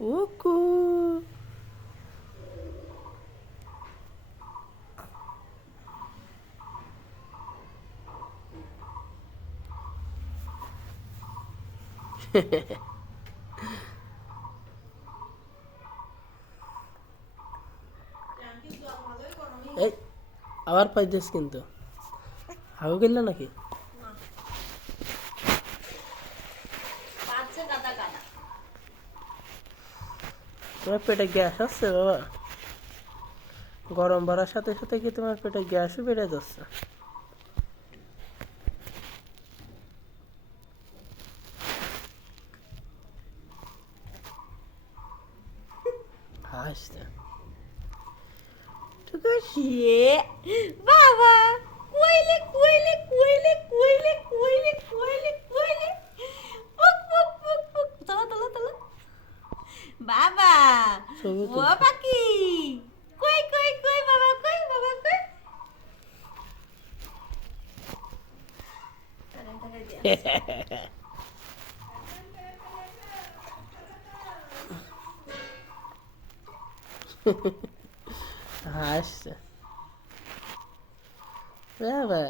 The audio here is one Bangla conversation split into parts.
উকু এই আবার পাইছিস কিন্তু হাগু গেলে নাকি তোমার পেটে গ্যাস আসছে বাবা গরম বাড়ার সাথে সাথে কি তোমার পেটে গ্যাসও বেড়ে যাচ্ছে হাসতে বাবা কইলে কইলে কইলে কইলে কইলে কইলে কইলে পুক পুক পুক পুক চলো চলো চলো বাবা ছবি ও পাখি কই কই কই বাবা কই বাবা কই হাসছে বাবা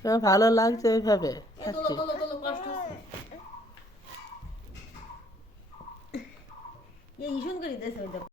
তোমার ভালো লাগছে ওইভাবে তোলো তোলো তোলো কষ্ট হচ্ছে এই ইসুন করিতেছে ওই দেখো